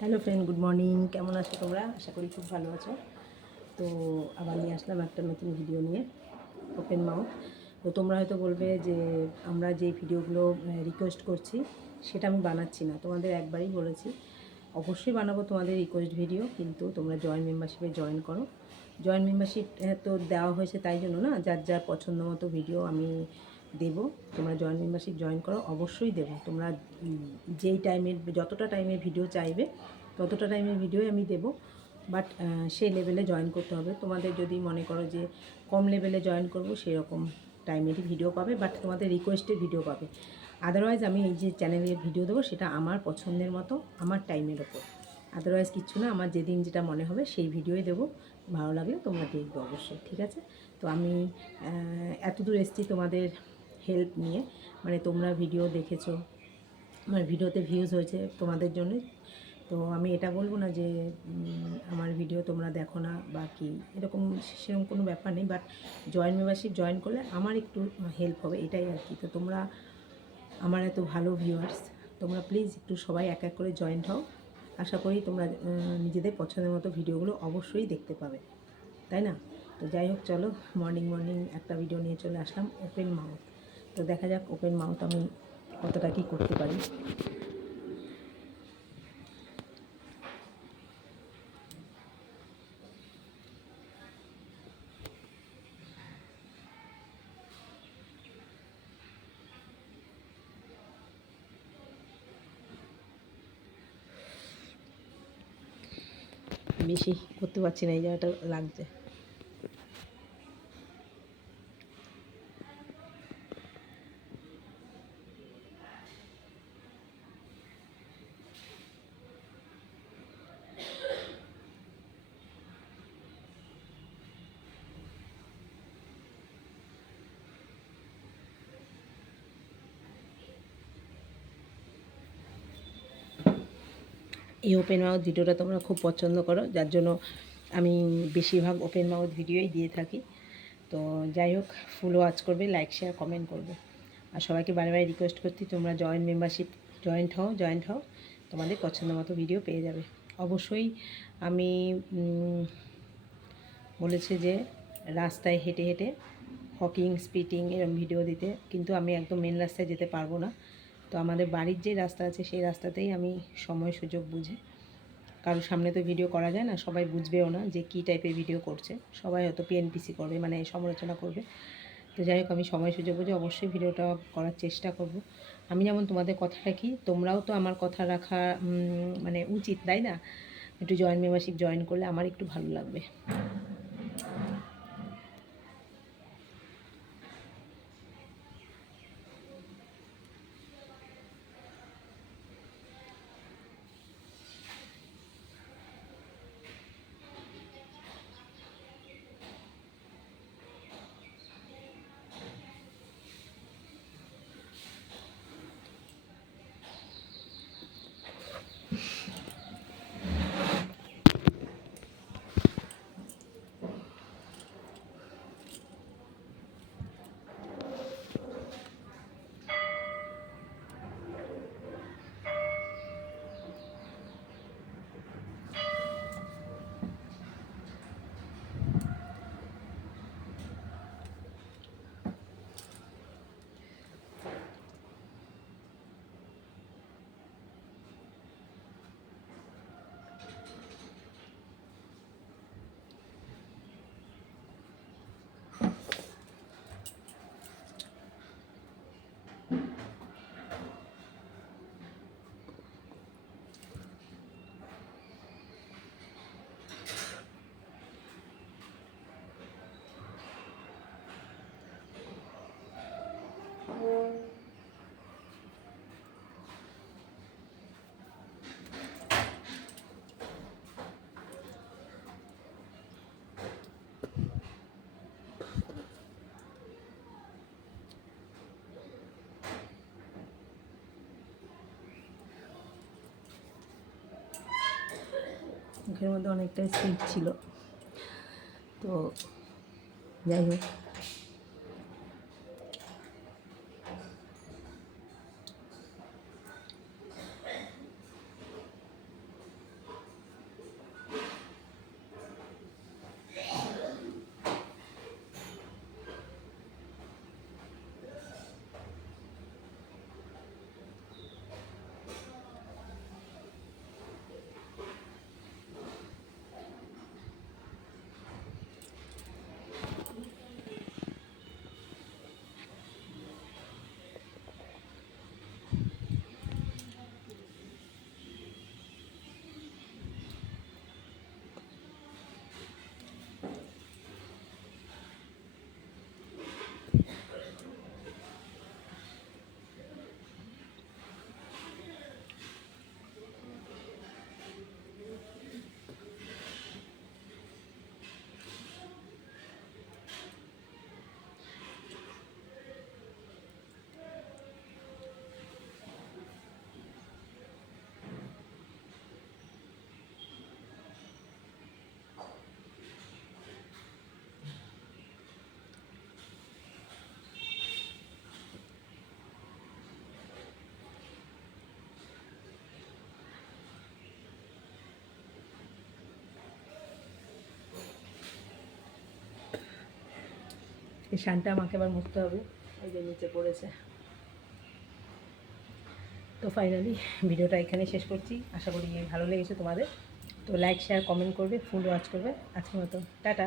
Hello friend, good morning. কেমন আছো তোমরা? আশা করি খুব ভালো আছো। তো আবার নিয়ে আসলাম একটা নতুন ভিডিও নিয়ে, ওপেন মাউথ। তো তোমরা হয়তো বলবে যে আমরা যে ভিডিওগুলো রিকোয়েস্ট করছি সেটা আমি বানাচ্ছি না। তোমাদের একবারই বলেছি অবশ্যই বানাবো তোমাদের রিকোয়েস্ট ভিডিও, কিন্তু তোমরা জয়েন্ট মেম্বারশিপে জয়েন করো। জয়েন্ট মেম্বারশিপ তো দেওয়া হয়েছে তাই জন্য না, যার যার পছন্দ মতো ভিডিও আমি দেবো। তোমরা জয়েন্ট মেম্বারশিপ জয়েন করো, অবশ্যই দেবো। তোমরা যেই টাইমের যতটা টাইমের ভিডিও চাইবে ততটা টাইমের ভিডিওই আমি দেবো, বাট সেই লেভেলে জয়েন করতে হবে। তোমাদের যদি মনে করো যে কম লেভেলে জয়েন করবো, সেরকম টাইমেরই ভিডিও পাবে, বাট তোমাদের রিকোয়েস্টের ভিডিও পাবে। আদারওয়াইজ আমি এই যে চ্যানেলে ভিডিও দেবো সেটা আমার পছন্দের মতো, আমার টাইমের ওপর। আদারওয়াইজ কিচ্ছু না, আমার যেদিন যেটা মনে হবে সেই ভিডিওই দেবো। ভালো লাগলে তোমরা দেখবে অবশ্যই, ঠিক আছে? তো আমি এত দূর এসেছি তোমাদের হেল্প নিয়ে, মানে তোমরা ভিডিও দেখেছো, আমার ভিডিওতে ভিউজ হয়েছে তোমাদের জন্য। তো আমি এটা বলবো না যে আমার ভিডিও তোমরা দেখো না বা কি, এরকম সেরকম কোনো ব্যাপার নেই। বাট জয়েন্ট মেম্বারশিপ জয়েন করলে আমার একটু হেল্প হবে, এটাই আর কি। তো তোমরা আমার এত ভালো ভিউয়ার্স, তোমরা প্লিজ একটু সবাই এক এক করে জয়েন্ট হও। আশা করি তোমরা নিজেদের পছন্দের মতো ভিডিওগুলো অবশ্যই দেখতে পাবে, তাই না? তো যাই হোক, চলো মর্নিং একটা ভিডিও নিয়ে চলে আসলাম, ওপেন মাউথ। তো দেখা যাক ওপেন মাউথ আমি কতটা কী করতে পারি। বেশি করতে পারছি না, এই জায়গাটা লাগছে। এই ওপেন মাউথ ভিডিওটা তোমরা খুব পছন্দ করো, যার জন্য আমি বেশিরভাগ ওপেন মাউথ ভিডিওই দিয়ে থাকি। তো যাই হোক, ফুল ওয়াচ করবে, লাইক শেয়ার কমেন্ট করবে। আর সবাইকে বারে বারে রিকোয়েস্ট করছি, তোমরা জয়েন্ট মেম্বারশিপ জয়েন্ট হও, তোমাদের পছন্দ মতো ভিডিও পেয়ে যাবে অবশ্যই। আমি বলেছে যে রাস্তায় হেঁটে হেঁটে হকিং স্পিটিং এরকম ভিডিও দিতে, কিন্তু আমি একদম মেন রাস্তায় যেতে পারবো না। তো আমাদের বাড়ির যে রাস্তা আছে সেই রাস্তাতেই আমি সময় সুযোগ বুঝে, কারোর সামনে তো ভিডিও করা যায় না, সবাই বুঝবেও না যে কী টাইপের ভিডিও করছে, সবাই হয়তো পিএনপিসি করবে, মানে সমালোচনা করবে। তো যাই হোক, আমি সময় সুযোগ বুঝে অবশ্যই ভিডিওটা করার চেষ্টা করব। আমি যেমন তোমাদের কথা রাখি, তোমরাও তো আমার কথা রাখা মানে উচিত, তাই না? একটু জয়েন্ট মেম্বারশিপ জয়েন করলে আমার একটু ভালো লাগবে। মুখের মধ্যে অনেকটাই স্পিড ছিল, তো যাই হোক। এই শানটা আমাকে আবার মুছতে হবে, ওই যে নিচে পড়েছে। তো ফাইনালি ভিডিওটা এখানে শেষ করছি, আশা করি ভালো লেগেছে তোমাদের। তো লাইক শেয়ার কমেন্ট করবে, ফুল ওয়াচ করবে। আজকের মতো টাটা।